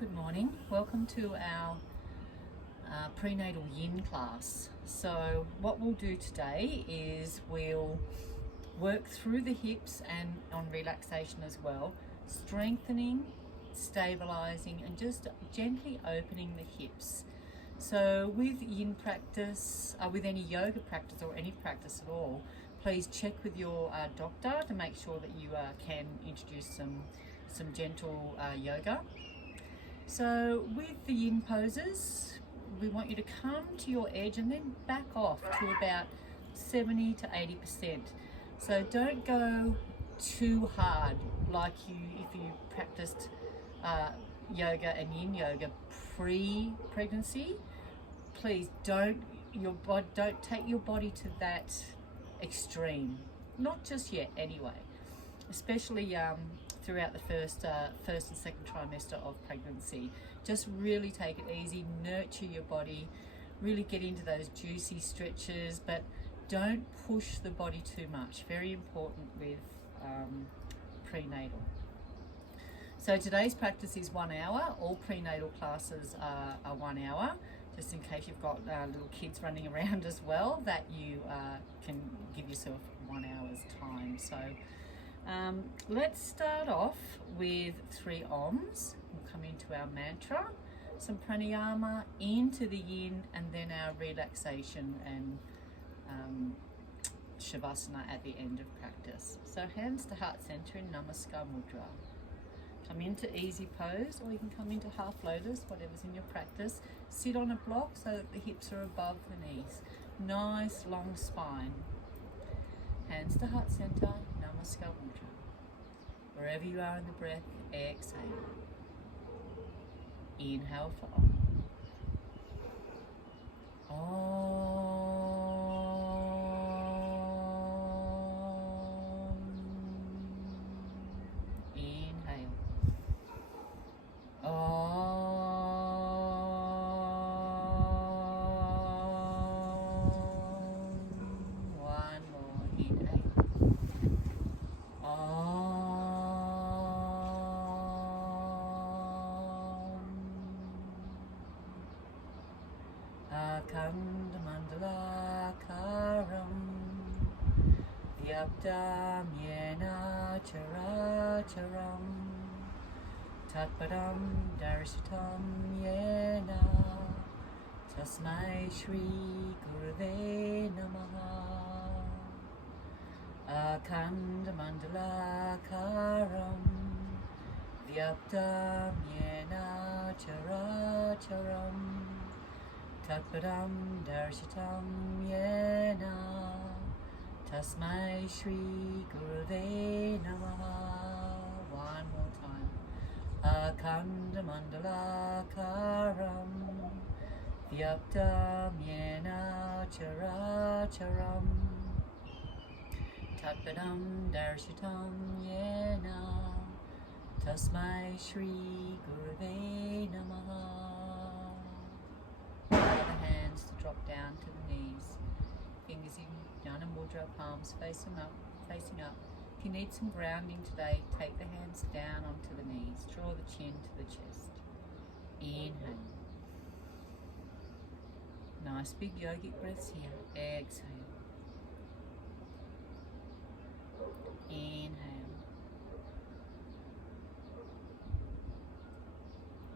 Good morning. Welcome to our prenatal yin class. So what we'll do today is we'll work through the hips and on relaxation as well, strengthening, stabilizing, and just gently opening the hips. So with yin practice, with any yoga practice or any practice at all, please check with your doctor to make sure that you can introduce some gentle yoga. So with the yin poses, we want you to come to your edge and then back off to about 70 to 80%. So don't go too hard like if you practiced yoga and yin yoga pre-pregnancy. Please don't take your body to that extreme. Not just yet anyway. Especially throughout the first and second trimester of pregnancy. Just really take it easy, nurture your body, really get into those juicy stretches, but don't push the body too much. Very important with prenatal. So today's practice is 1 hour. All prenatal classes are 1 hour, just in case you've got little kids running around as well, that you can give yourself 1 hour's time. So let's start off with 3 ohms. We'll come into our mantra, some pranayama, into the yin, and then our relaxation and shavasana at the end of practice. So hands to heart center in Namaste mudra. Come into easy pose, or you can come into half lotus, whatever's in your practice. Sit on a block so that the hips are above the knees. Nice long spine. Hands to heart center, Namaste mudra. Wherever you are in the breath, exhale. Inhale for Om. Inhale. Om. One more. Inhale. Om. AKHANDA MANDALA KARUM VYAPTAM JENA CHARAM TATPADAM DARSHITAM JENA TASMAE SHRI GURAVE NAMAH AKHANDA MANDALA KARUM VYAPTAM JENA CHARAM TATPADAM DARSHITAM JENA TASMAE SHRI GURAVE NAMAH. One more time. AKHANDA MANDALA KARUM VYAPTAM JENA CHARAM TATPADAM DARSHITAM JENA TASMAE SHRI GURAVE NAMAH. The hands to drop down to the knees. Fingers in Jnana Mudra, palms facing up. If you need some grounding today, take the hands down onto the knees. Draw the chin to the chest. Inhale. Nice big yogic breaths here. Exhale. Inhale.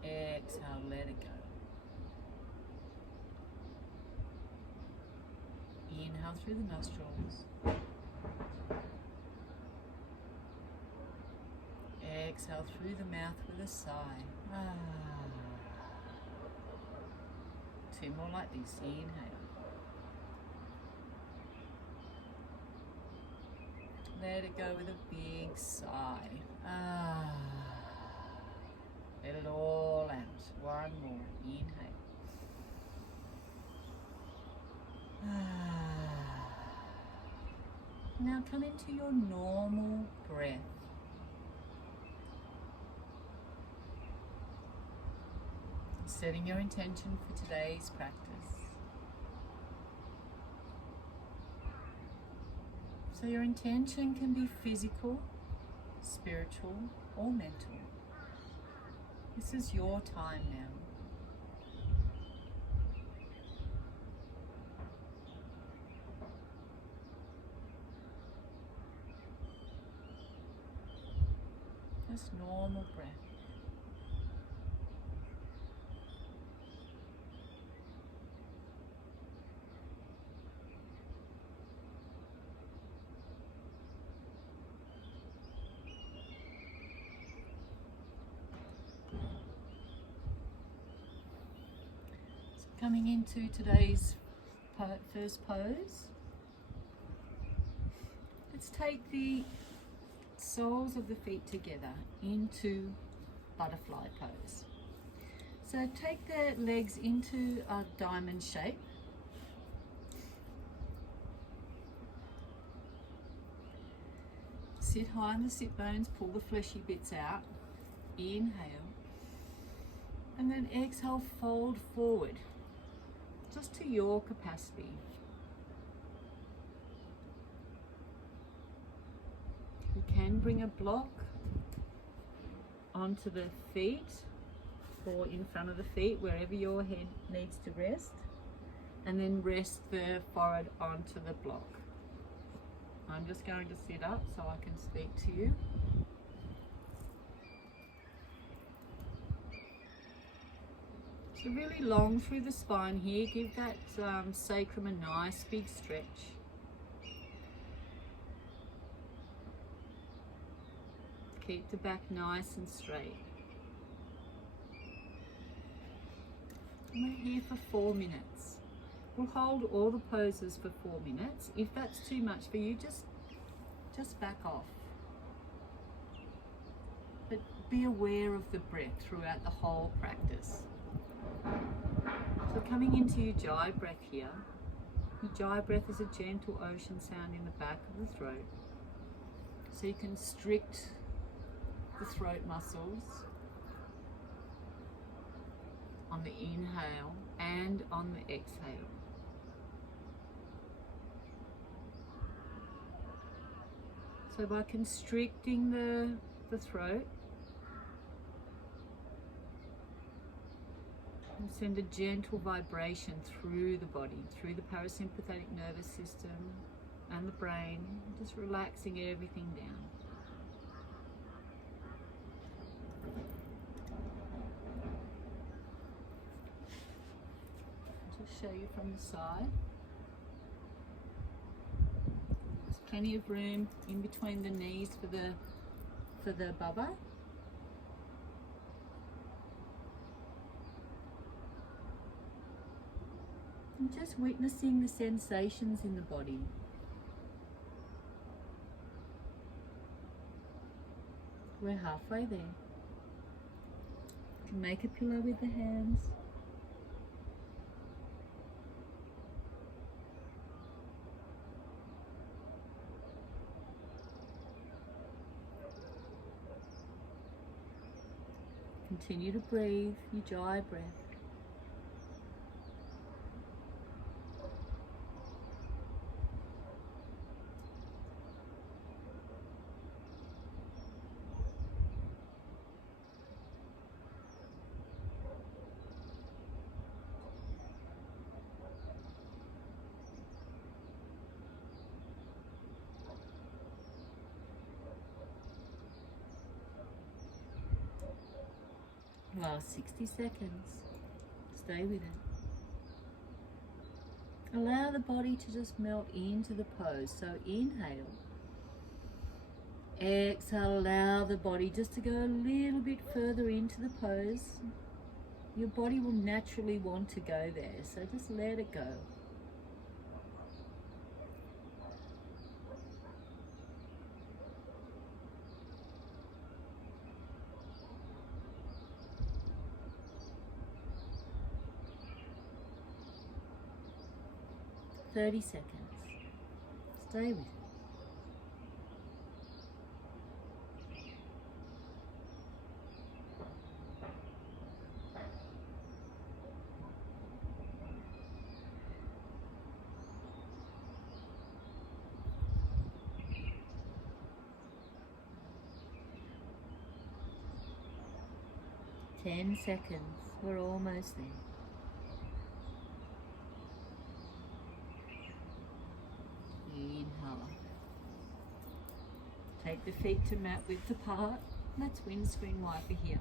Exhale, let it go. Inhale through the nostrils. Exhale through the mouth with a sigh. Two more like this. Inhale. Let it go with a big sigh. Let it all out. One more. Inhale. Now come into your normal breath. Setting your intention for today's practice. So your intention can be physical, spiritual, or mental. This is your time now. Just normal breath. Coming into today's first pose, let's take the soles of the feet together into butterfly pose. So take the legs into a diamond shape. Sit high on the sit bones, pull the fleshy bits out. Inhale. And then exhale, fold forward. Just to your capacity. You can bring a block onto the feet or in front of the feet, wherever your head needs to rest, and then rest the forehead onto the block. I'm just going to sit up so I can speak to you. So really long through the spine here, give that sacrum a nice big stretch. Keep the back nice and straight. And we're here for 4 minutes. We'll hold all the poses for 4 minutes. If that's too much for you, just back off. But be aware of the breath throughout the whole practice. So coming into your jai breath here, your jai breath is a gentle ocean sound in the back of the throat. So you constrict the throat muscles on the inhale and on the exhale. So by constricting the throat, and send a gentle vibration through the body, through the parasympathetic nervous system and the brain, just relaxing everything down. I'll just show you from the side. There's plenty of room in between the knees for the baba. And just witnessing the sensations in the body. We're halfway there. You can make a pillow with the hands. Continue to breathe your jai breath. Last 60 seconds. Stay with it. Allow the body to just melt into the pose. So inhale. Exhale, allow the body just to go a little bit further into the pose. Your body will naturally want to go there, so just let it go. "30 seconds. Stay with it. 10 seconds. We're almost there. Inhale. Take the feet to mat width apart. Let's windscreen wiper here.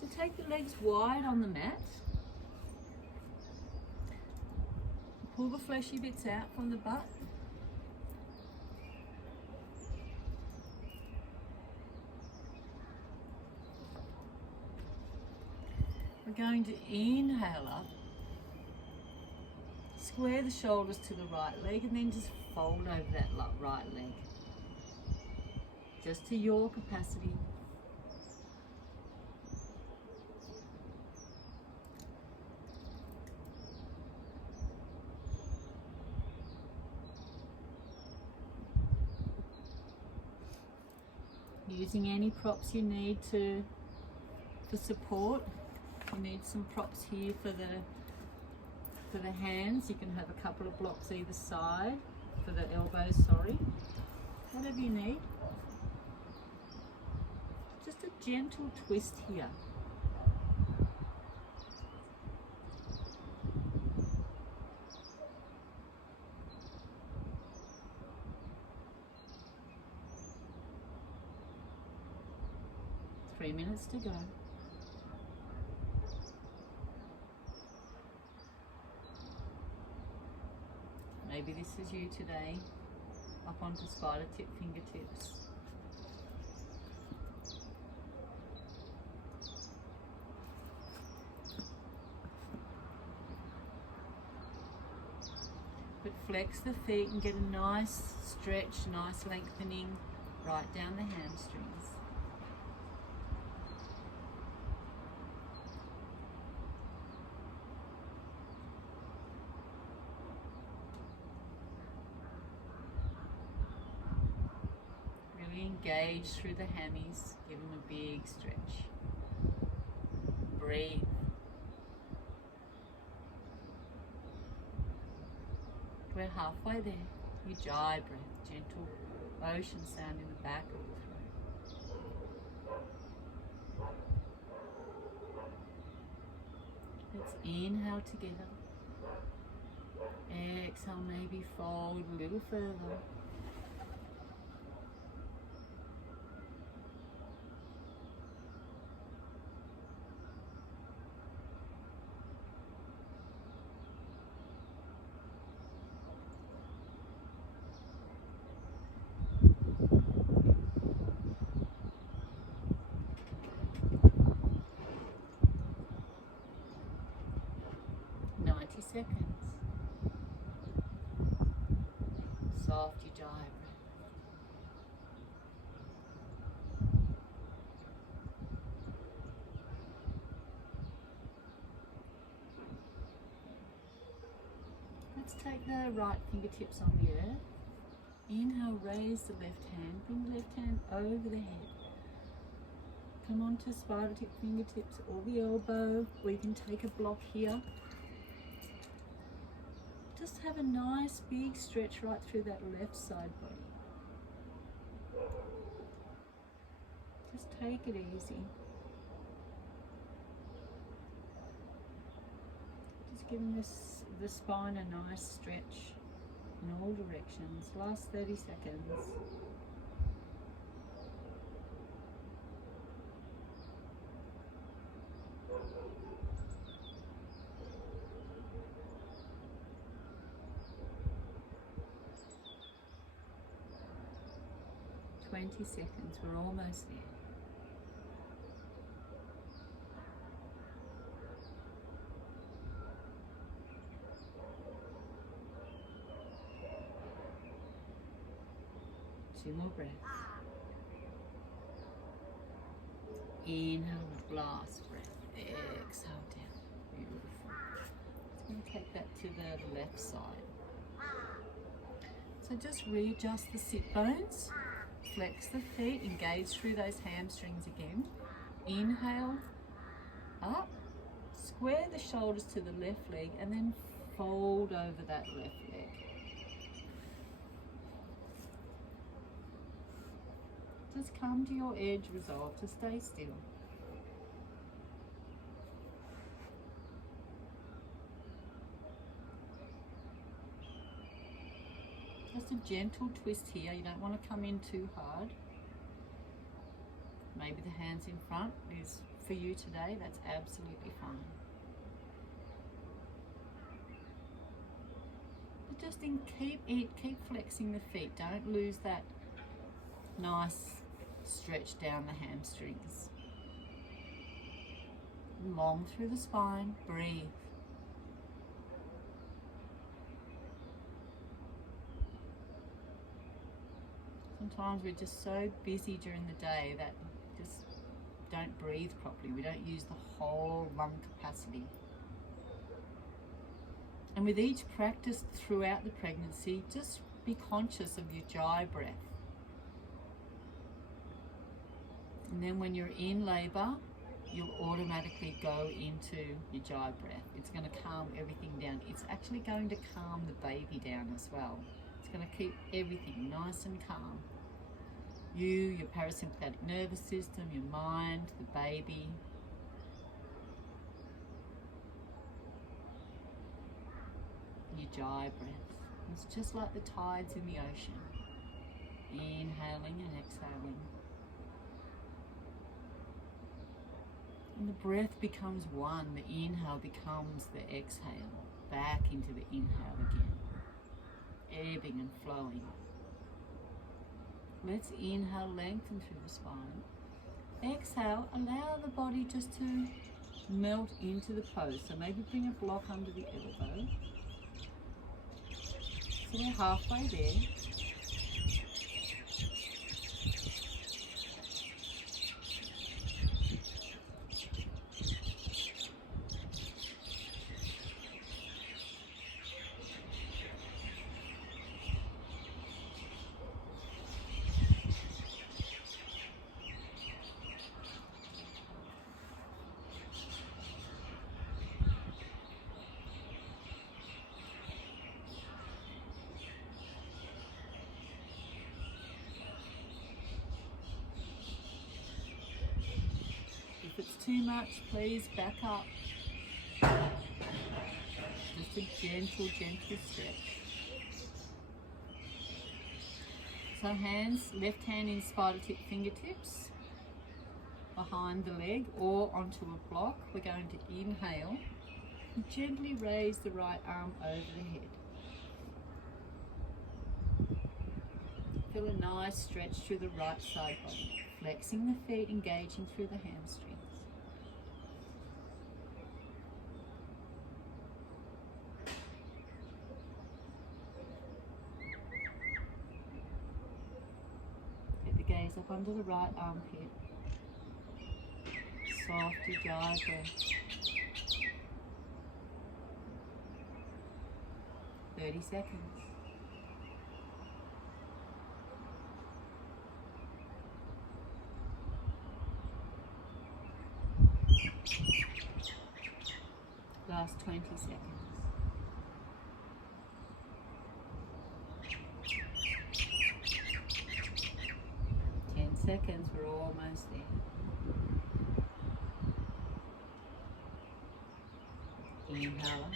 So take the legs wide on the mat. Pull the fleshy bits out from the butt. We're going to inhale up. Square the shoulders to the right leg and then just fold over that right leg. Just to your capacity. Using any props you need for support. You need some props here for the hands. You can have a couple of blocks either side for the elbows, sorry. Whatever you need. Just a gentle twist here. Three minutes to go. Maybe this is you today, up onto spider tip fingertips. But flex the feet and get a nice stretch, nice lengthening right down the hamstrings. Engage through the hammies, give them a big stretch. Breathe. We're halfway there. Your jai breath, gentle ocean sound in the back of the throat. Let's inhale together. Exhale, maybe fold a little further. Seconds. Soft your jai breath. Let's take the right fingertips on the earth. Inhale, raise the left hand. Bring the left hand over the head. Come on to spider tip fingertips or the elbow, or you can take a block here. Just have a nice big stretch right through that left side body. Just take it easy. Just giving the spine a nice stretch in all directions. Last 30 seconds. Seconds, we're almost there. Two more breaths. Inhale, last breath. Exhale down. Beautiful. Just going to take that to the left side. So just readjust the sit bones. Flex the feet, engage through those hamstrings again. Inhale, up, square the shoulders to the left leg and then fold over that left leg. Just come to your edge, resolve to stay still. Just a gentle twist here. You don't want to come in too hard. Maybe the hands in front is for you today. That's absolutely fine. But just keep flexing the feet. Don't lose that nice stretch down the hamstrings. Long through the spine. Breathe. Sometimes we're just so busy during the day that we just don't breathe properly. We don't use the whole lung capacity. And with each practice throughout the pregnancy, just be conscious of your jai breath. And then when you're in labour, you'll automatically go into your jai breath. It's going to calm everything down. It's actually going to calm the baby down as well. It's going to keep everything nice and calm. You, your parasympathetic nervous system, your mind, the baby. Your jai breath. It's just like the tides in the ocean. Inhaling and exhaling. And the breath becomes one. The inhale becomes the exhale. Back into the inhale again. Ebbing and flowing. Let's inhale, lengthen through the spine. Exhale, allow the body just to melt into the pose. So maybe bring a block under the elbow. So we're halfway there. If it's too much, please back up. Just a gentle stretch. So hands, left hand in spider tip fingertips behind the leg or onto a block. We're going to inhale and gently raise the right arm over the head. Feel a nice stretch through the right side body. Flexing the feet, engaging through the hamstrings. Get the gaze up under the right armpit. Soft ujjayi breath. 30 seconds. Last 20 seconds. 10 seconds, we're almost there. Inhale.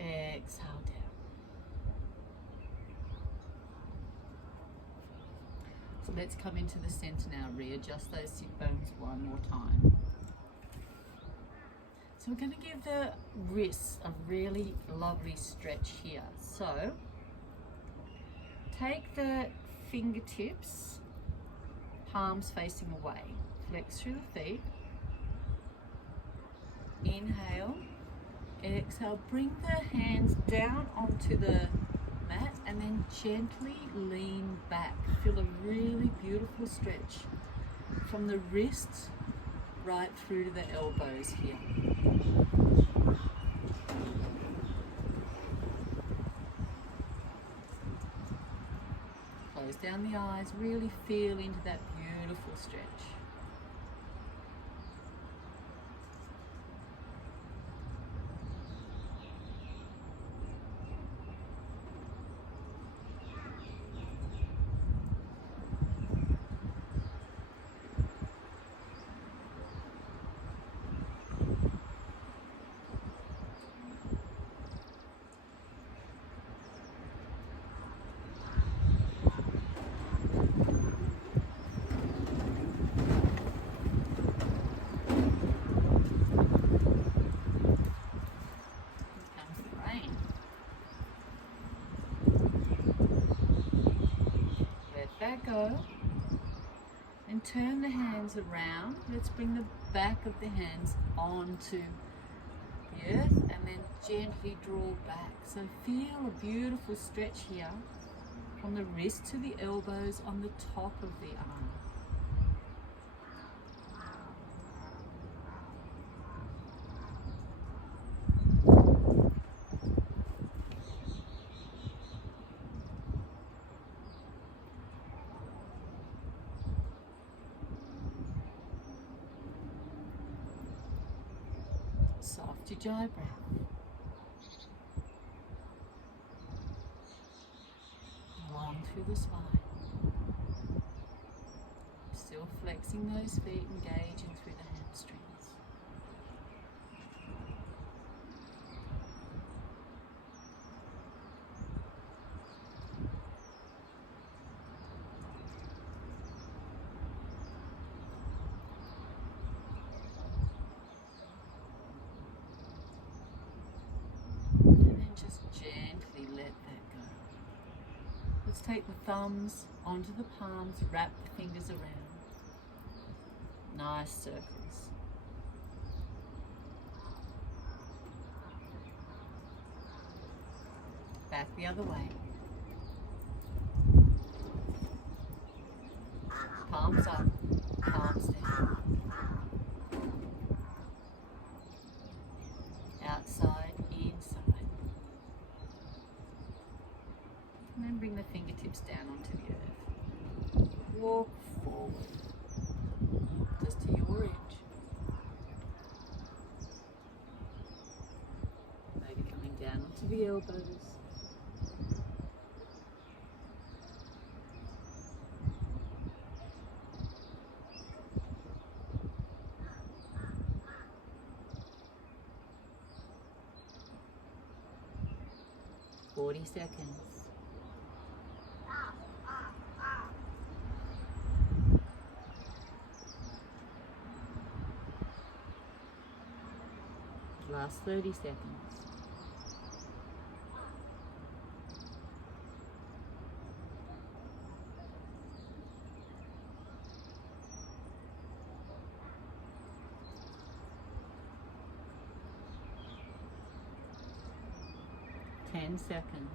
Exhale down. So let's come into the center now. Readjust those sit bones one more time. So we're going to give the wrists a really lovely stretch here. So take the fingertips, palms facing away. Flex through the feet. Inhale, exhale. Bring the hands down onto the mat and then gently lean back. Feel a really beautiful stretch from the wrists right through to the elbows here. Close down the eyes, really feel into that beautiful stretch. turn the hands around. Let's bring the back of the hands onto the earth and then gently draw back. So feel a beautiful stretch here from the wrist to the elbows on the top of the arm. Soft Ujjayi breath. Long through the spine. Still flexing those feet, engaging through the hamstrings. Just gently let that go. Let's take the thumbs onto the palms, wrap the fingers around. Nice circles. Back the other way. Palms up, palms down. Outside, inside. And then bring the fingertips down onto the earth. Walk forward, just to your edge. Maybe coming down onto the elbows. Forty seconds. Last 30 seconds. Ten seconds.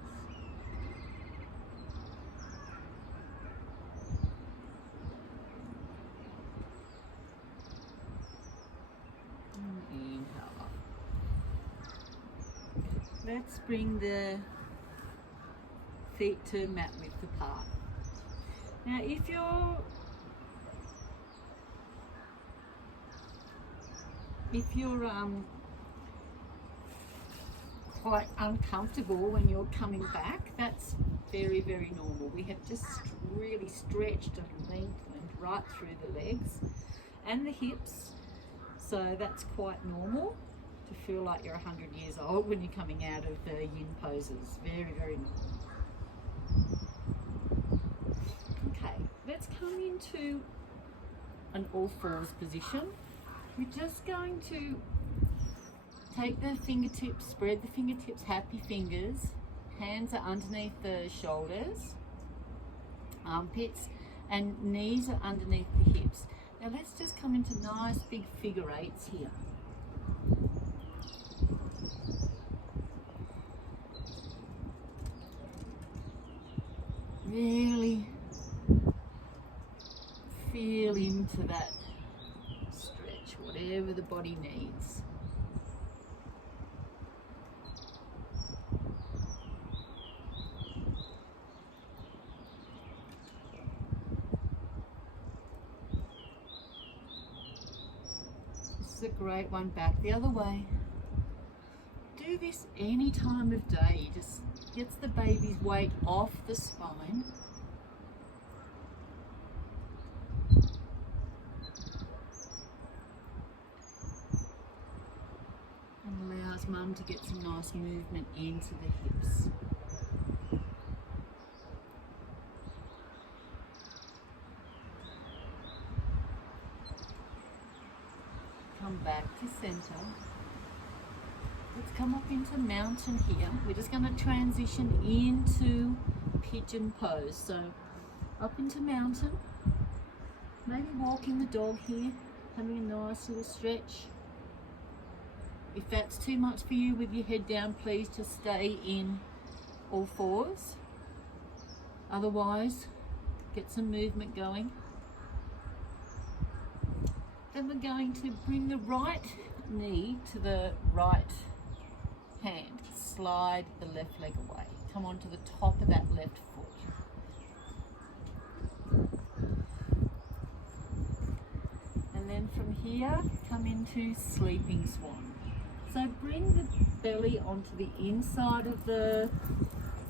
Let's bring the feet to mat width apart. Now if you're quite uncomfortable when you're coming back, that's very, very normal. We have just really stretched and lengthened right through the legs and the hips, so that's quite normal. To feel like you're 100 years old when you're coming out of the yin poses. Very, very normal. Okay, let's come into an all fours position. We're just going to take the fingertips, spread the fingertips, happy fingers. Hands are underneath the shoulders, armpits, and knees are underneath the hips. Now let's just come into nice big figure eights here. Really feel into that stretch, whatever the body needs. This is a great one. Back the other way. Do this any time of day. Just gets the baby's weight off the spine. And allows mum to get some nice movement into the hips. Come back to center. Let's come up into mountain here. We're just going to transition into pigeon pose. So up into mountain. Maybe walking the dog here, having a nice little stretch. If that's too much for you with your head down, please just stay in all fours. Otherwise, get some movement going. Then we're going to bring the right knee to the right hand. Slide the left leg away. Come onto the top of that left foot. And then from here, come into sleeping swan. So bring the belly onto the inside of the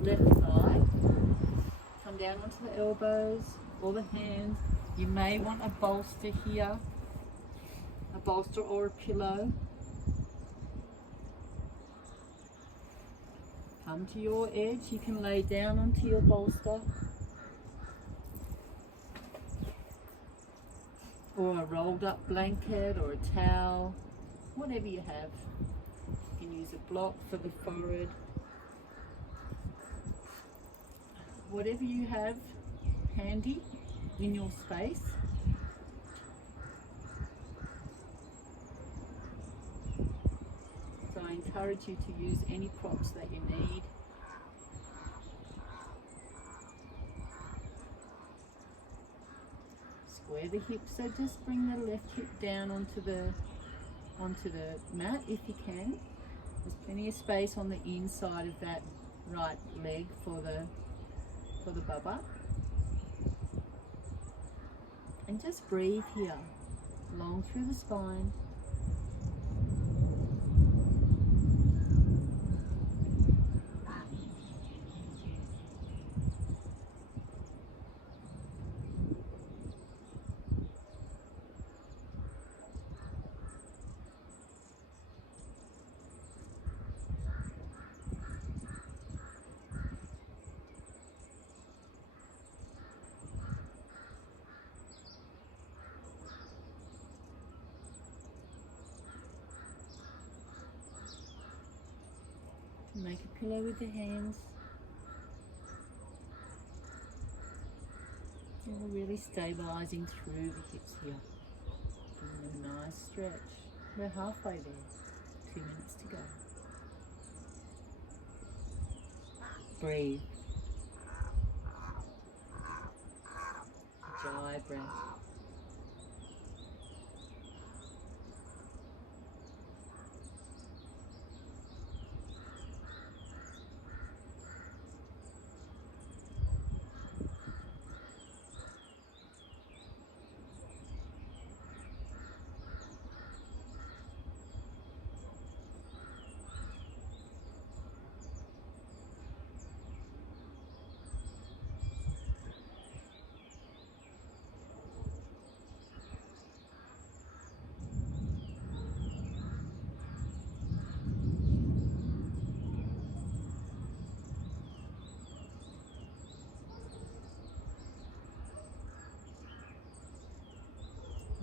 left thigh. Come down onto the elbows or the hands. You may want a bolster here, a bolster or a pillow. Come to your edge. You can lay down onto your bolster or a rolled up blanket or a towel, whatever you have. You can use a block for the forehead. Whatever you have handy in your space. So I encourage you to use any props that you need. Square the hips, so just bring the left hip down onto the mat if you can. There's plenty of space on the inside of that right leg for the bubba. And just breathe here, long through the spine. Make a pillow with the hands. And we're really stabilising through the hips here. Giving them a nice stretch. We're halfway there. 2 minutes to go. Breathe. Ujjayi breath.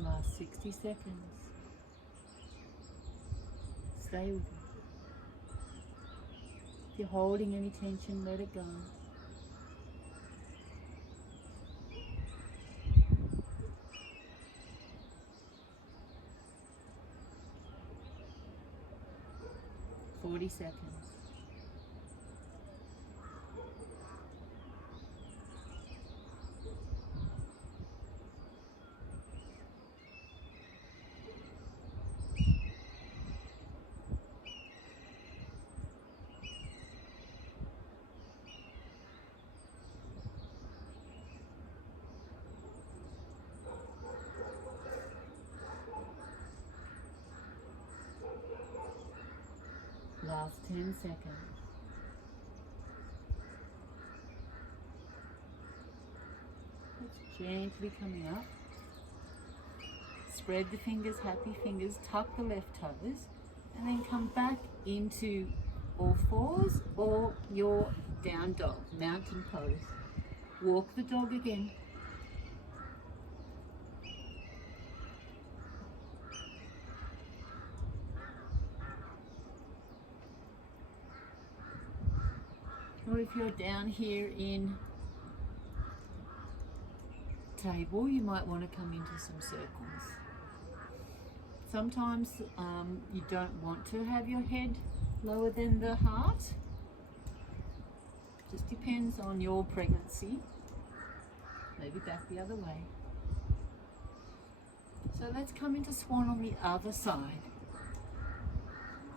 Last 60 seconds. Stay with it. If you're holding any tension, let it go. Forty seconds. Last 10 seconds. It's gently coming up. Spread the fingers, happy fingers, tuck the left toes, and then come back into all fours or your down dog, mountain pose. Walk the dog again. Or if you're down here in table, you might want to come into some circles. Sometimes you don't want to have your head lower than the heart. Just depends on your pregnancy. Maybe back the other way. So let's come into swan on the other side.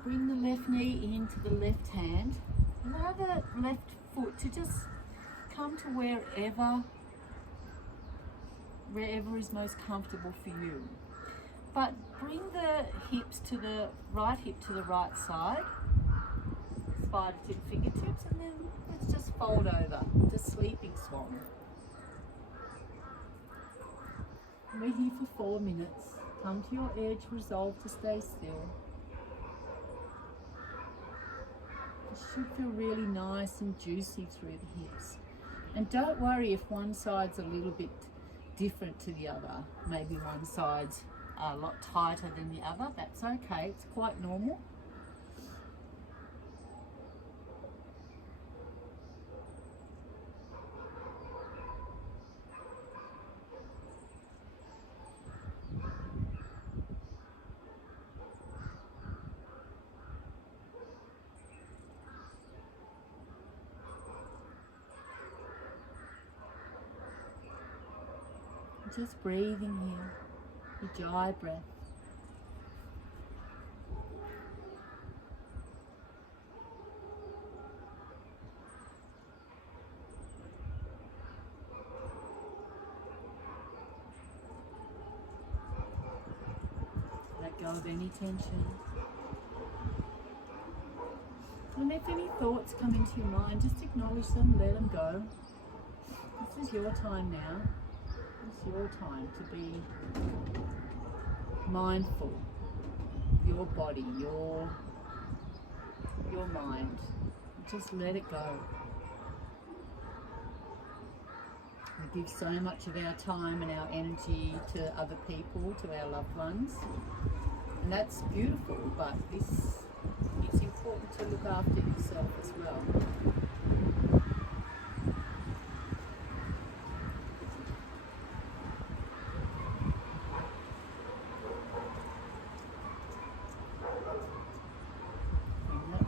Bring the left knee into the left hand. Allow the left foot to just come to wherever is most comfortable for you. But bring the hips to the right hip to the right side. Spider tip fingertips, and then let's just fold over to sleeping swan. We're here for 4 minutes. Come to your edge, resolve to stay still. It should feel really nice and juicy through the hips. And don't worry if one side's a little bit different to the other. Maybe one side's a lot tighter than the other. That's okay, it's quite normal. Just breathing here, the Jai breath. Let go of any tension. And if any thoughts come into your mind, just acknowledge them, let them go. This is your time now. It's your time to be mindful. Your body, your mind. Just let it go. We give so much of our time and our energy to other people, to our loved ones. And that's beautiful, but it's important to look after yourself as well.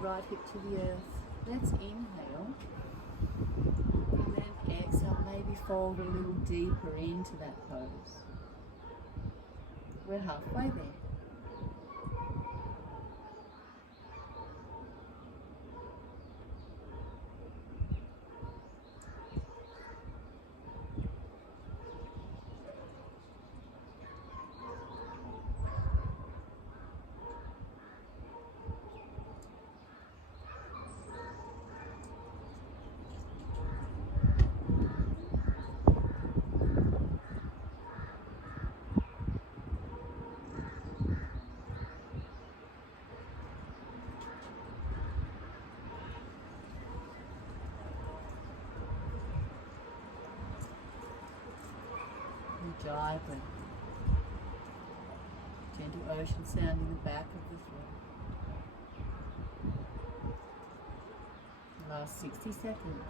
Right hip to the earth. Let's inhale and then exhale, maybe fold a little deeper into that pose. We're halfway there. Jai breath. Gentle ocean sound in the back of the throat. Last 60 seconds.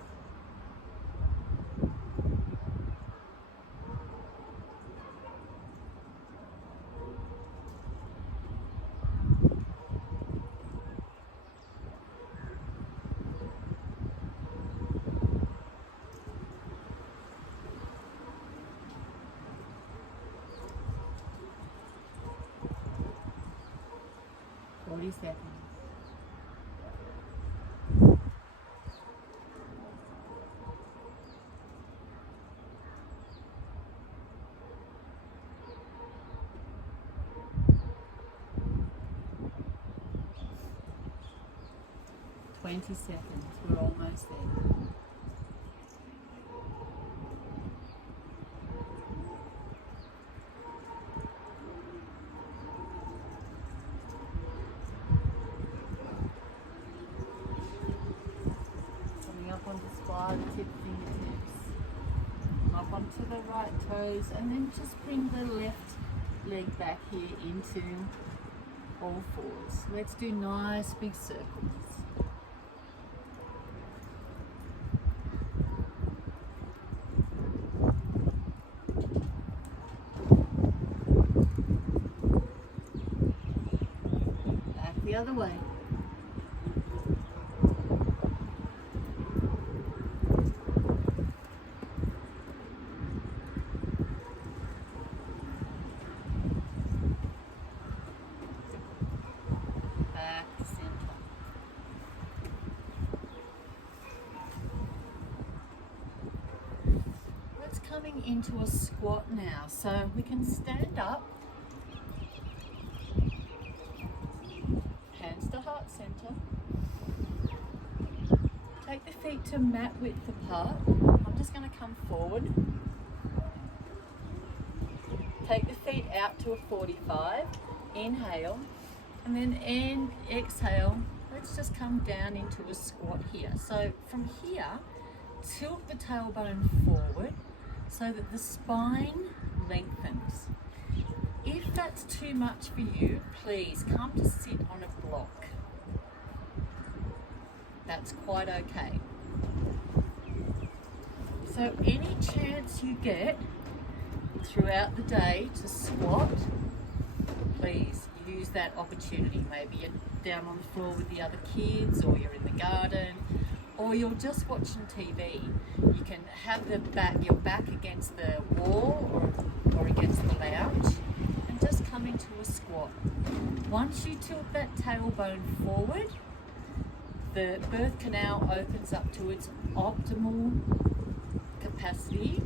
Seconds. Twenty seconds. We're almost there. Tip fingertips up onto the right toes, and then just bring the left leg back here into all fours. Let's do nice big circles. The other way. Back to center. That's coming into a squat now. So we can stand up. Hands to heart center. Take the feet to mat width apart. I'm just going to come forward. Take the feet out to a 45. Inhale. And then exhale. Let's just come down into a squat here. So from here, tilt the tailbone forward so that the spine lengthens. If that's too much for you, please come to sit on a block. That's quite okay. So any chance you get throughout the day to squat, please use that opportunity. Maybe you're down on the floor with the other kids, or you're in the garden, or you're just watching TV. You can have your back against the wall or against the lounge, and just come into a squat. Once you tilt that tailbone forward, the birth canal opens up to its optimal capacity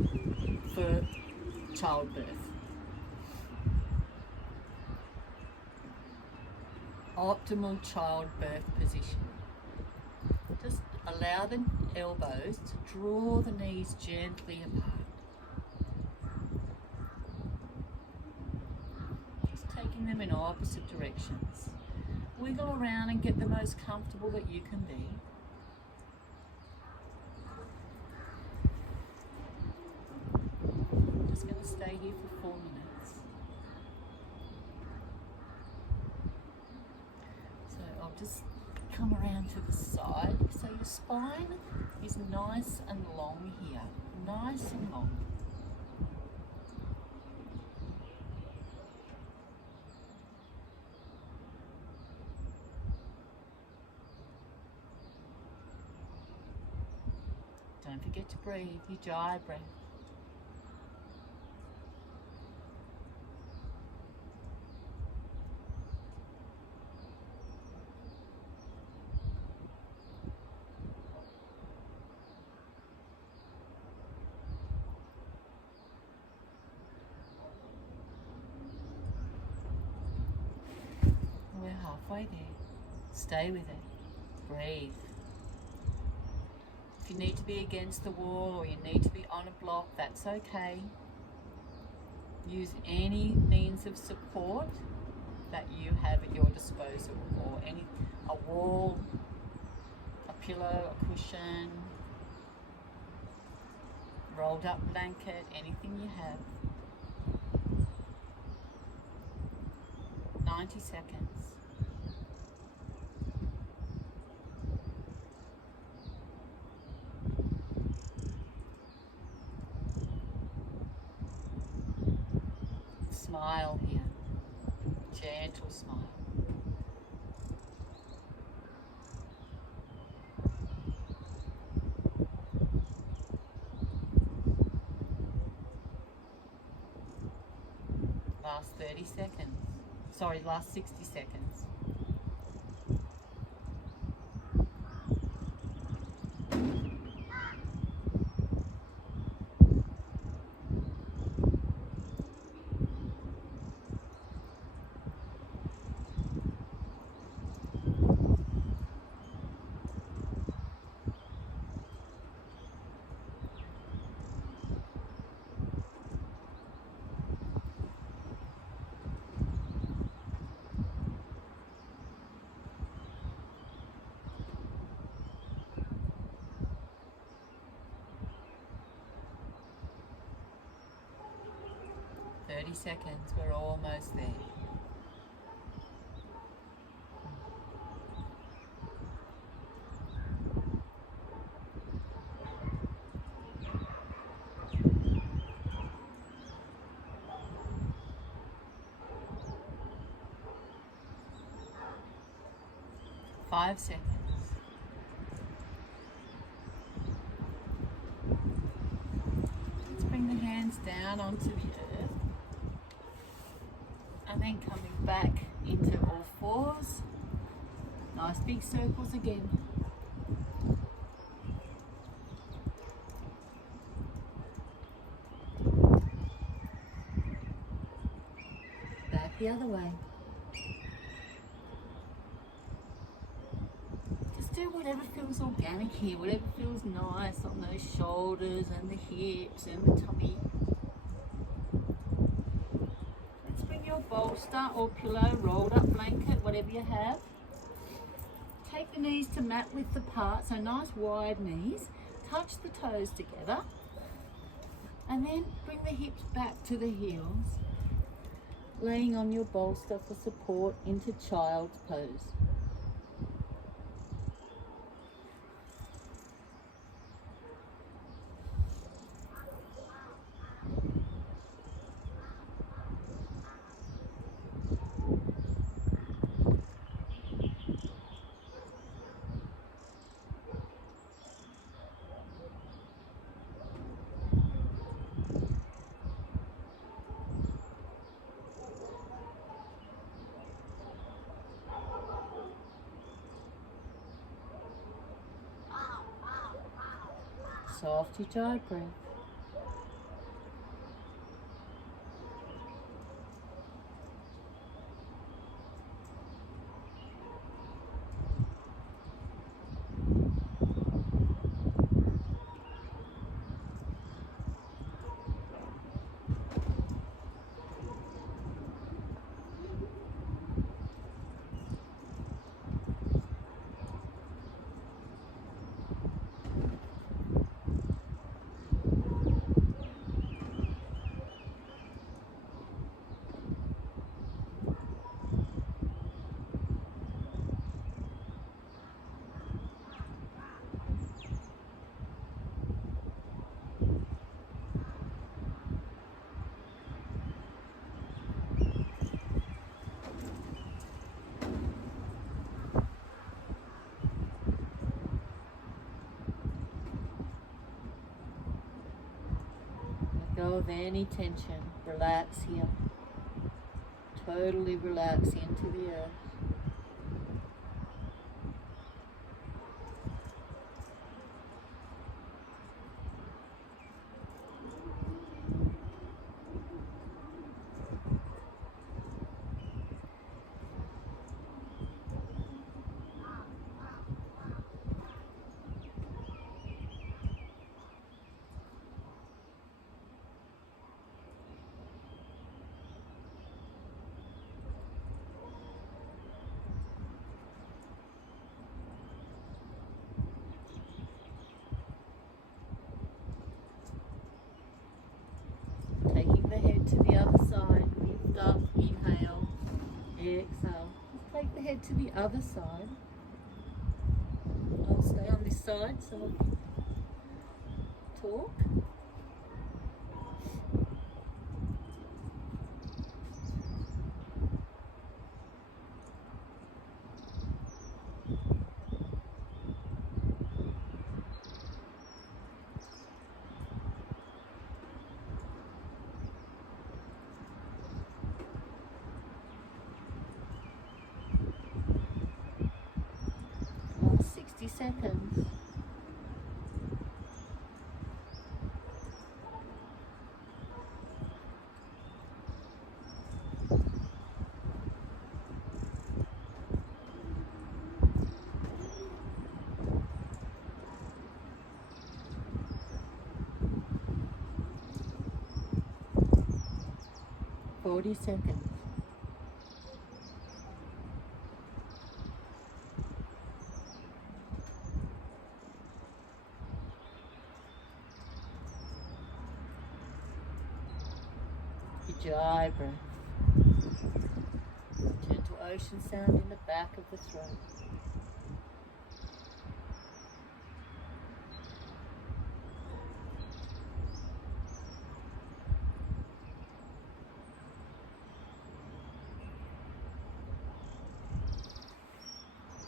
for childbirth. Optimal childbirth position. Just allow the elbows to draw the knees gently apart. Just taking them in opposite directions. Wiggle around and get the most comfortable that you can be. I'm just going to stay here for 4 minutes. So I'll just come around to the side. So your spine is nice and long here. Nice and long. Don't forget to breathe, your Jai breath. We're halfway there. Stay with it. Breathe. If you need to be against the wall or you need to be on a block, that's okay. Use any means of support that you have at your disposal, or a wall, a pillow, a cushion, rolled up blanket, anything you have. 90 seconds. Smile here, gentle smile. Last 30 seconds. Sorry, last 60 seconds. Seconds, we're almost there. 5 seconds. Let's bring the hands down onto the earth. And then coming back into all fours. Nice big circles again. Back the other way. Just do whatever feels organic here, whatever feels nice on those shoulders and the hips and the tummy. Let's bring your bolster or pillow, rolled up blanket, whatever you have. Take the knees to mat width apart, so nice wide knees. Touch the toes together. And then bring the hips back to the heels. Laying on your bolster for support into child's pose. Soft ujjayi breath. Let go of any tension. Relax here. Totally relax into the earth. Taking the head to the other side, lift up, inhale, exhale. Just take the head to the other side. I'll stay on this side so I can talk. Last 60 seconds. Forty seconds. Ujjayi breath. Gentle ocean sound in the back of the throat.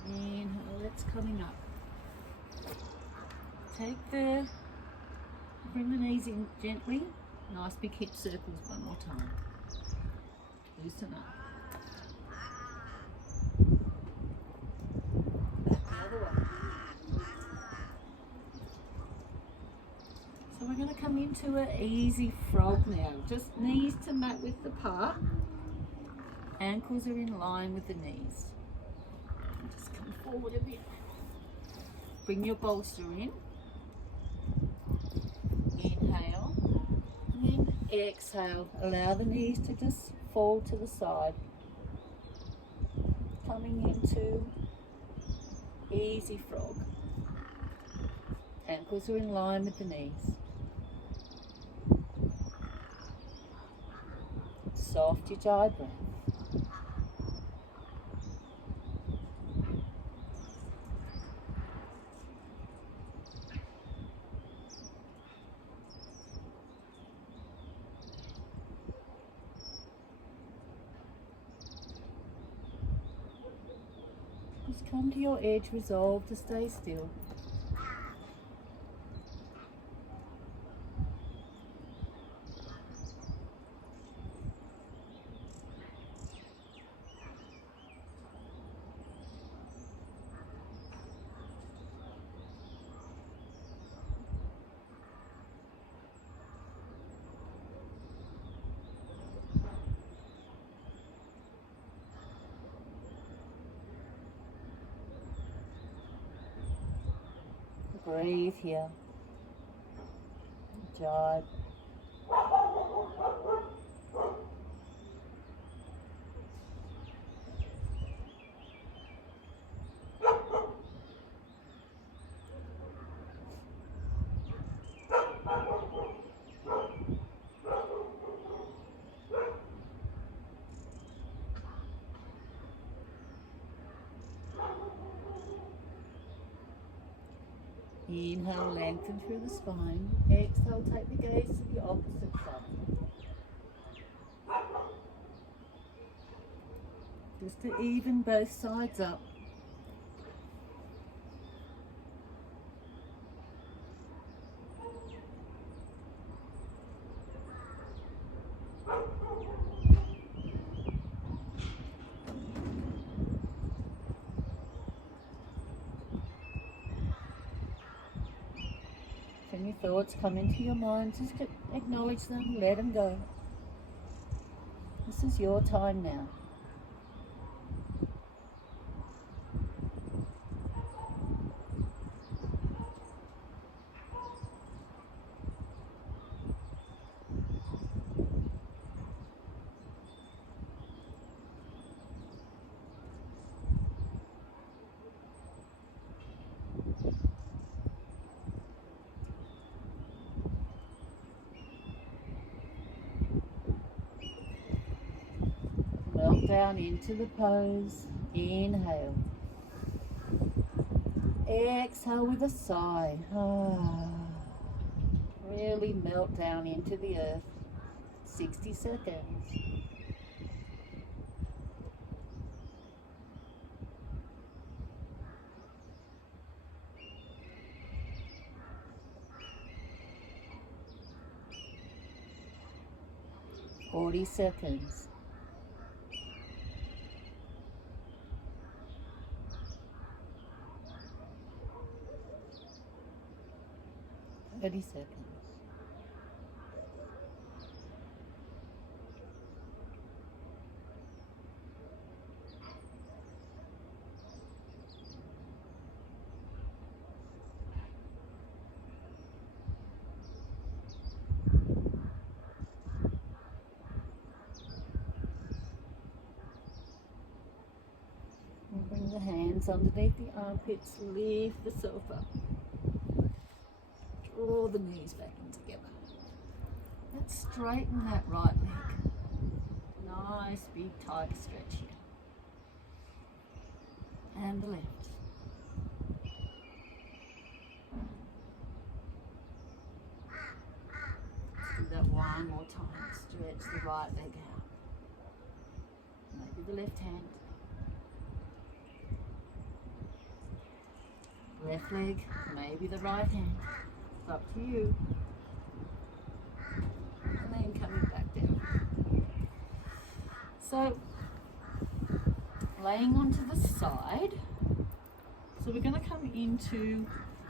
Inhale. coming up. Bring the knees in gently. Nice big hip circles one more time. Loosen up. Back the other way. So we're going to come into an easy frog now. Just knees to mat width apart. Ankles are in line with the knees. Just come forward a bit. Bring your bolster in. Inhale. And then exhale. Allow the knees to just fall to the side. Coming into easy frog. Ankles are in line with the knees. Soft ujjayi breath. Just come to your edge, resolve to stay still. Breathe here. Ujjayi. Inhale, lengthen through the spine. Exhale, take the gaze to the opposite side. Just to even both sides up. If any thoughts come into your mind, just acknowledge them, let them go. This is your time now. Melt down into the pose. Inhale. Exhale with a sigh. Really melt down into the earth. 60 seconds. Forty seconds. 30 seconds. And bring the hands underneath the armpits, lift the self up. Draw the knees back in together. Let's straighten that right leg. Nice big tight stretch here. And the left. Let's do that one more time. Stretch the right leg out. Maybe the left hand. left leg, maybe the right hand. It's up to you. And then coming back down. So, laying onto the side. So we're going to come into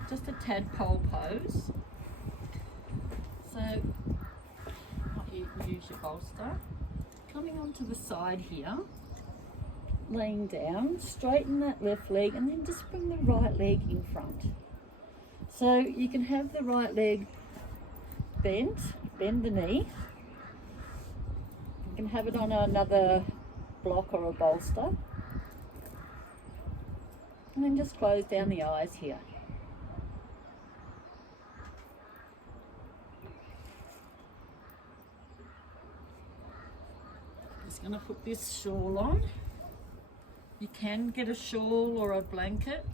just a tadpole pose. So, you use your bolster. Coming onto the side here. Laying down, straighten that left leg and then just bring the right leg in front. So you can have the right leg bent, bend the knee. You can have it on another block or a bolster. And then just close down the eyes here. Just going to put this shawl on. You can get a shawl or a blanket.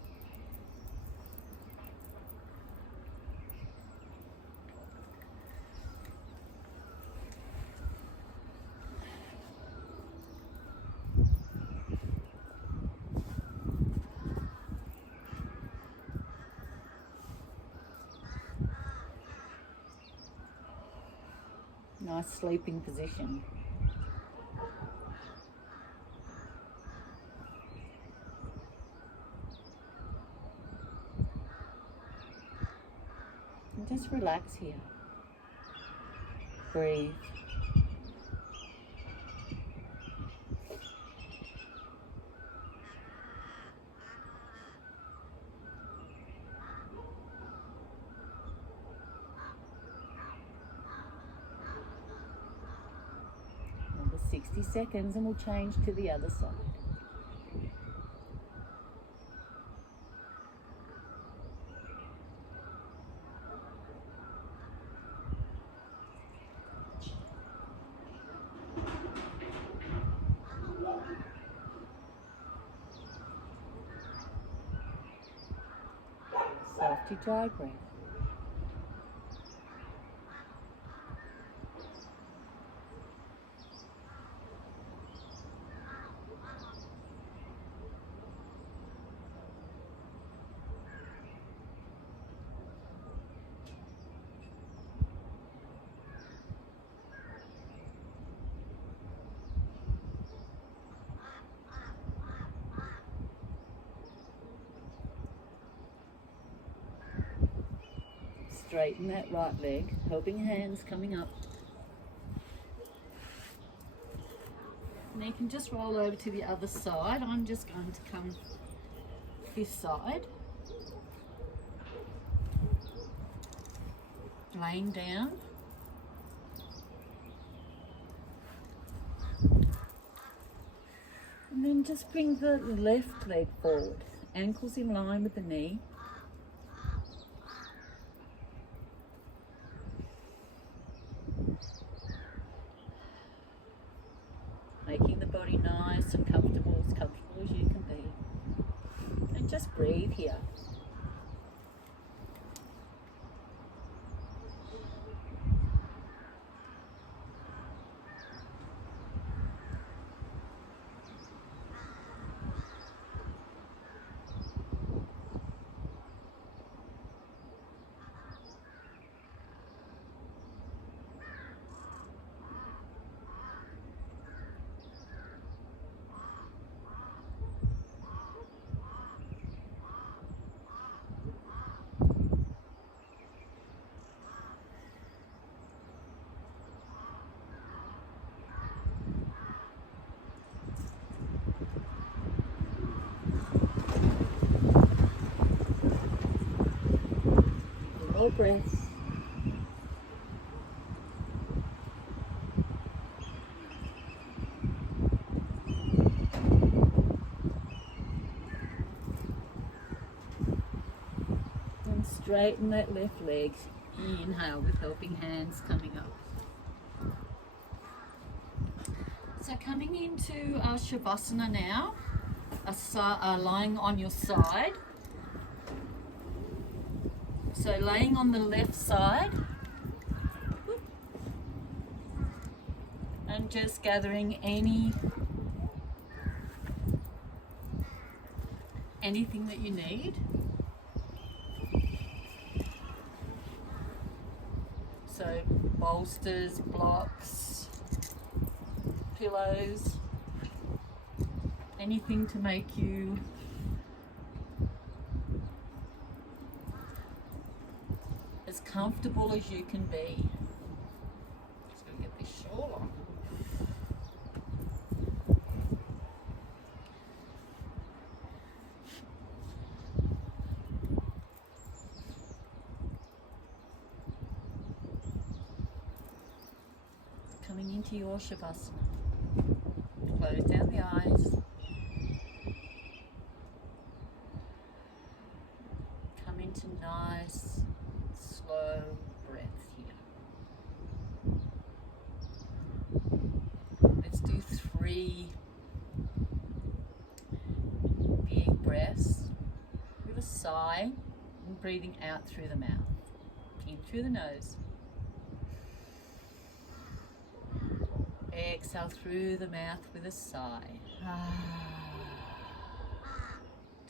Nice sleeping position. And just relax here. Breathe. Another 60 seconds and we'll change to the other side. Softy dry breath. Straighten that right leg, helping hands coming up. And then you can just roll over to the other side. I'm just going to come this side. Laying down. And then just bring the left leg forward. Ankles in line with the knee. Making the body nice and comfortable as you can be. And just breathe here. Full breaths. And straighten that left leg. Inhale with helping hands coming up. So coming into our Shavasana now, lying on your side. So laying on the left side and just gathering anything that you need. bolsters, blocks, pillows, anything to make you as comfortable as you can be. Just gonna get this shawl on. Coming into your Shavasana. Close down the eyes. Come into nice, slow breath here. Let's do 3 big breaths with a sigh and breathing out through the mouth. In through the nose. Exhale through the mouth with a sigh.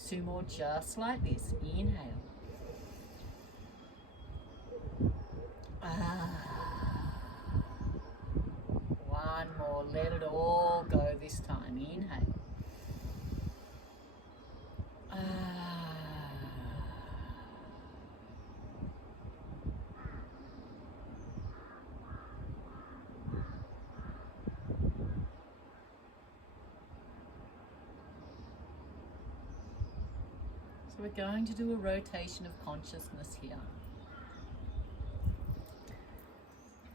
2 more just like this. Inhale. One more. Let it all go this time. Inhale. So we're going to do a rotation of consciousness here.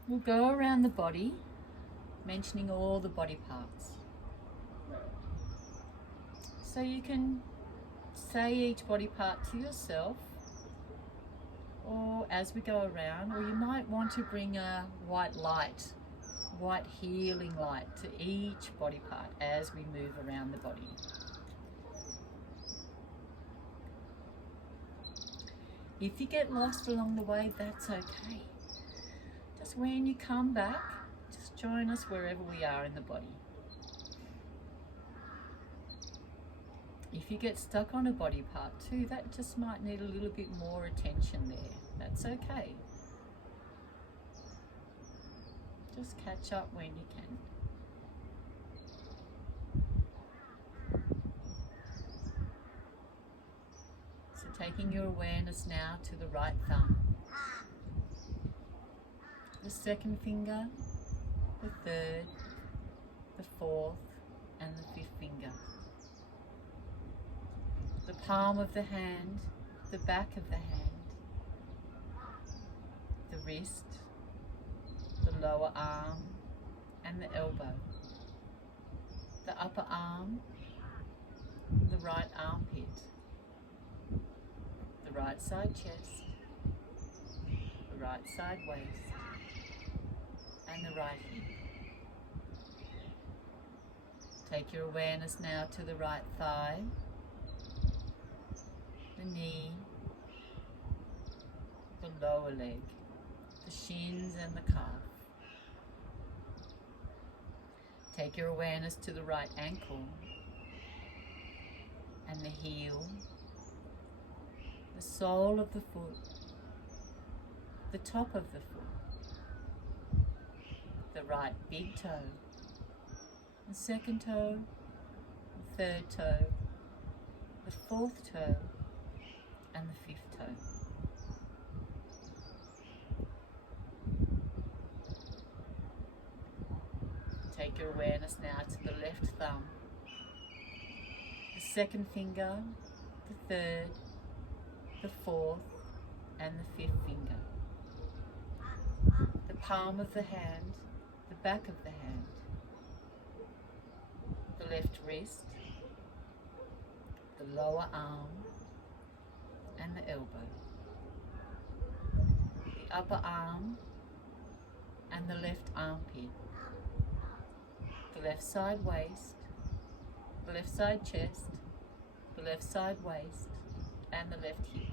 We'll go around the body, mentioning all the body parts. So you can say each body part to yourself, or as we go around, or you might want to bring a white light, white healing light to each body part as we move around the body. If you get lost along the way, that's okay. Just when you come back, just join us wherever we are in the body. If you get stuck on a body part too, that just might need a little bit more attention there. That's okay. Just catch up when you can. So taking your awareness now to the right thumb, the second finger, the third, the fourth, and the fifth finger. The palm of the hand, the back of the hand, the wrist, the lower arm, and the elbow, the upper arm, the right armpit, the right side chest, the right side waist, and the right hip. Take your awareness now to the right thigh, the knee, the lower leg, the shins and the calf. Take your awareness to the right ankle and the heel, the sole of the foot, the top of the foot, the right big toe, the second toe, the third toe, the fourth toe, and the fifth toe. Take your awareness now to the left thumb, the second finger, the third, the fourth, and the fifth finger. The palm of the hand, the back of the hand, the left wrist, the lower arm, and the elbow, the upper arm, and the left armpit, the left side waist, the left side chest, the left side waist, and the left hip,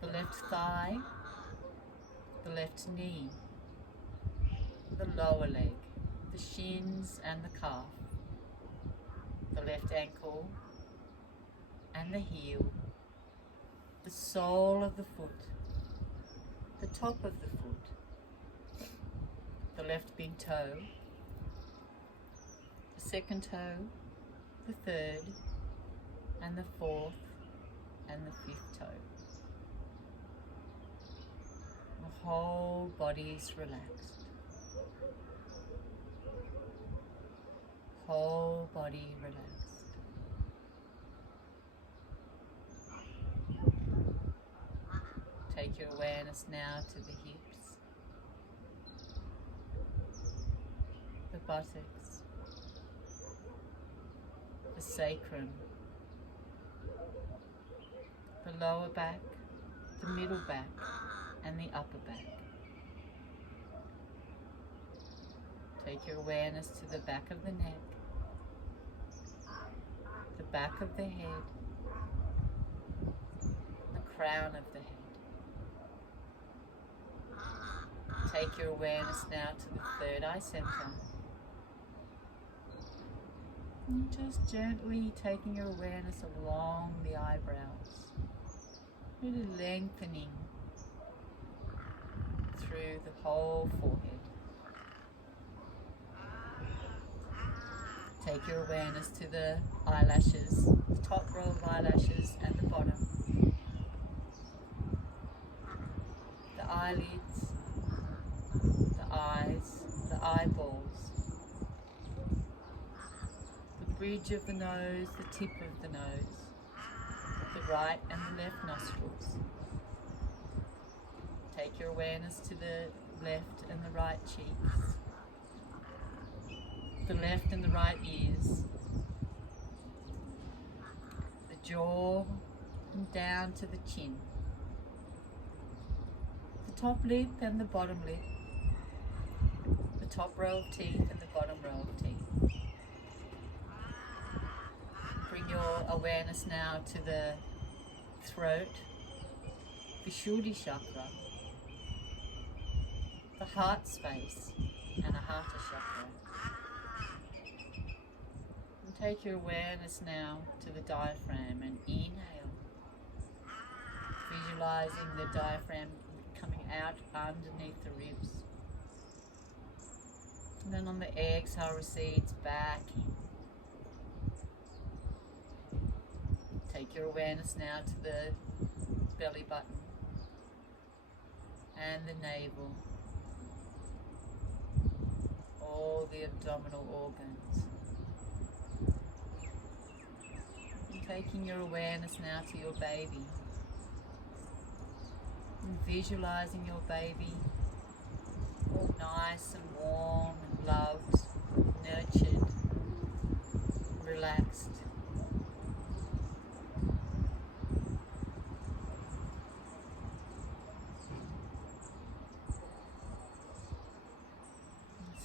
the left thigh, the left knee, the lower leg, the shins and the calf, the left ankle and the heel, the sole of the foot, the top of the foot, the left big toe, the second toe, the third, and the fourth, and the fifth toe. The whole body is relaxed. Whole body relaxed. Take your awareness now to the hips, the buttocks, the sacrum, the lower back, the middle back, and the upper back. Take your awareness to the back of the neck, the back of the head, the crown of the head. Take your awareness now to the third eye center. And just gently taking your awareness along the eyebrows, really lengthening through the whole forehead. Take your awareness to the eyelashes, the top row of eyelashes and the bottom. The eyelids, the eyes, the eyeballs, the bridge of the nose, the tip of the nose, the right and the left nostrils. Take your awareness to the left and the right cheeks, the left and the right ears, the jaw and down to the chin, the top lip and the bottom lip, the top row of teeth and the bottom row of teeth. Bring your awareness now to the throat, Vishuddhi chakra, the heart space, and Anahata chakra. And take your awareness now to the diaphragm and inhale, visualizing the diaphragm coming out underneath the ribs. And then on the exhale, recedes back in. Take your awareness now to the belly button and the navel, all the abdominal organs. And taking your awareness now to your baby, and visualizing your baby all nice and warm and loved, nurtured, relaxed.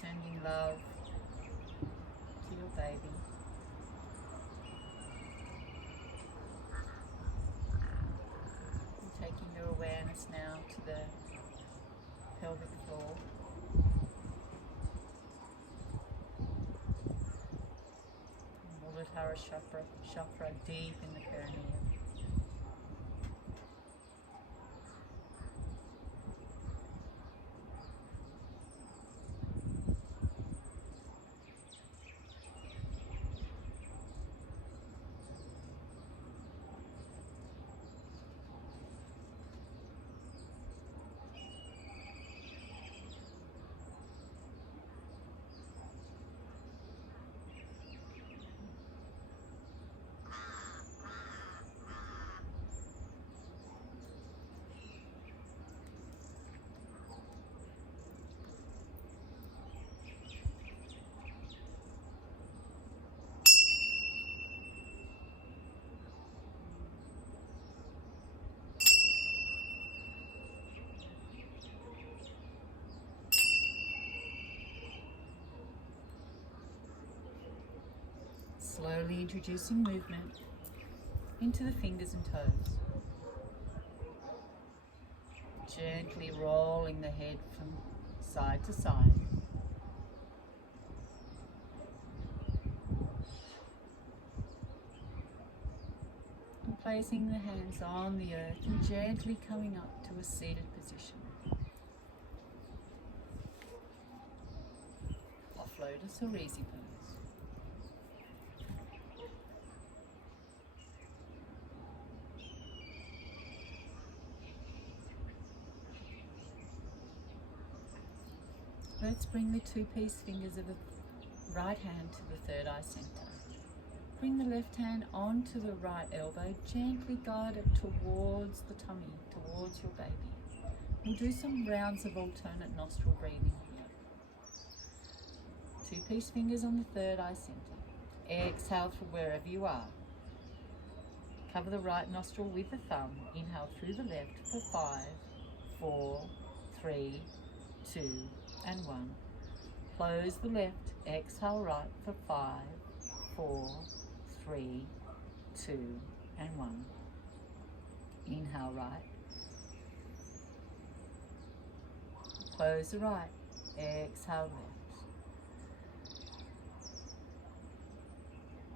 Sending love to your baby. And taking your awareness now to the pelvic floor. Muladhara chakra deep in the perineum. Slowly introducing movement into the fingers and toes. Gently rolling the head from side to side. And placing the hands on the earth and gently coming up to a seated position. lotus or easy pose. Let's bring the two-piece fingers of the right hand to the third eye center. Bring the left hand onto the right elbow, gently guide it towards the tummy, towards your baby. We'll do some rounds of alternate nostril breathing here. Two-piece fingers on the third eye center. Exhale from wherever you are. Cover the right nostril with the thumb. Inhale through the left for 5, 4, 3, 2, and 1. Close the left. Exhale right for 5, 4, 3, 2, and 1. Inhale right. Close the right. Exhale left.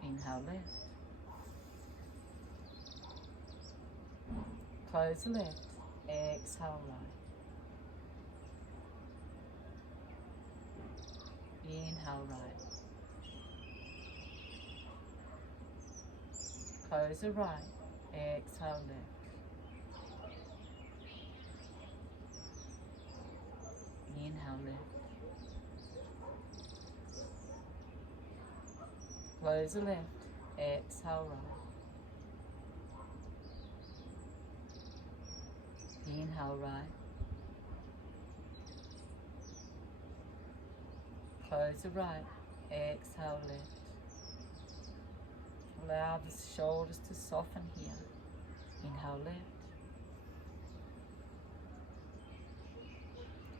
Inhale left. Close the left. Exhale right. Inhale right. Close the right. Exhale left. Inhale left. Close the left. Exhale right. Inhale right. Close the right. Exhale left. Allow the shoulders to soften here. Inhale left.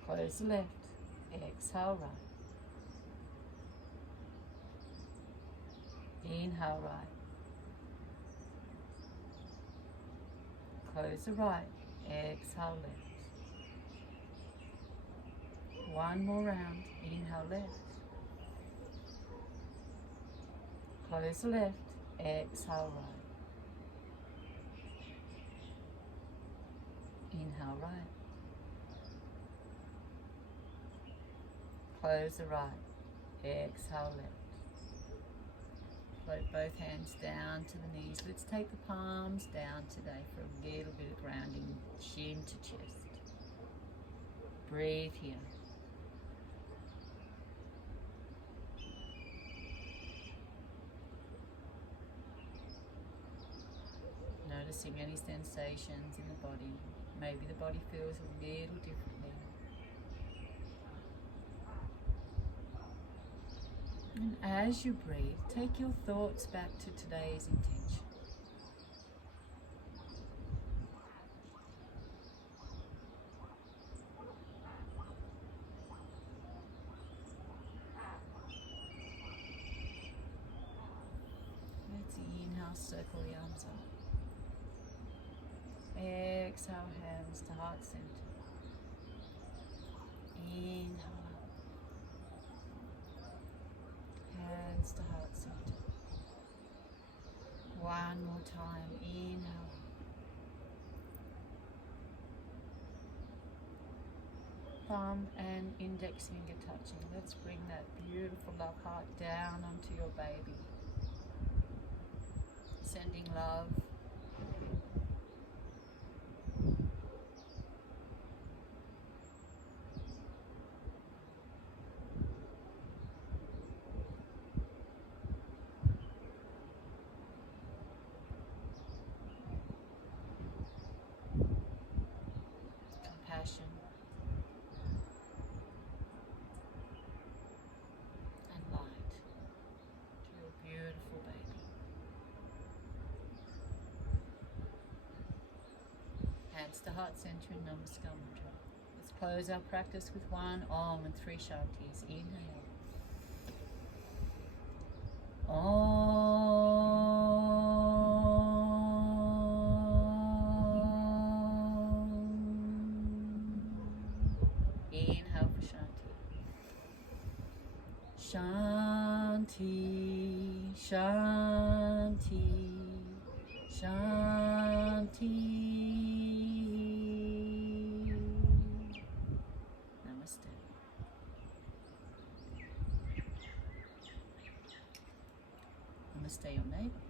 Close the left. Exhale right. Inhale right. Close the right. Exhale left. One more round. Inhale left. Close the left. Exhale right. Inhale right. Close the right. Exhale left. Float both hands down to the knees. Let's take the palms down today for a little bit of grounding, chin to chest. Breathe here. Noticing any sensations in the body. Maybe the body feels a little differently. And as you breathe, take your thoughts back to today's intention. Let's inhale, circle the arms up. Exhale, hands to heart center. Inhale. Hands to heart center. One more time. Inhale. Thumb and index finger touching. Let's bring that beautiful love heart down onto your baby. Sending love. Compassion and light to your beautiful baby. Hands to heart center in Namaste mudra. Let's close our practice with one Om and 3 Shantis. Inhale. Om. Inhale for Shanti. Shanti, Shanti, Shanti. Namaste. Namaste or Neighbor.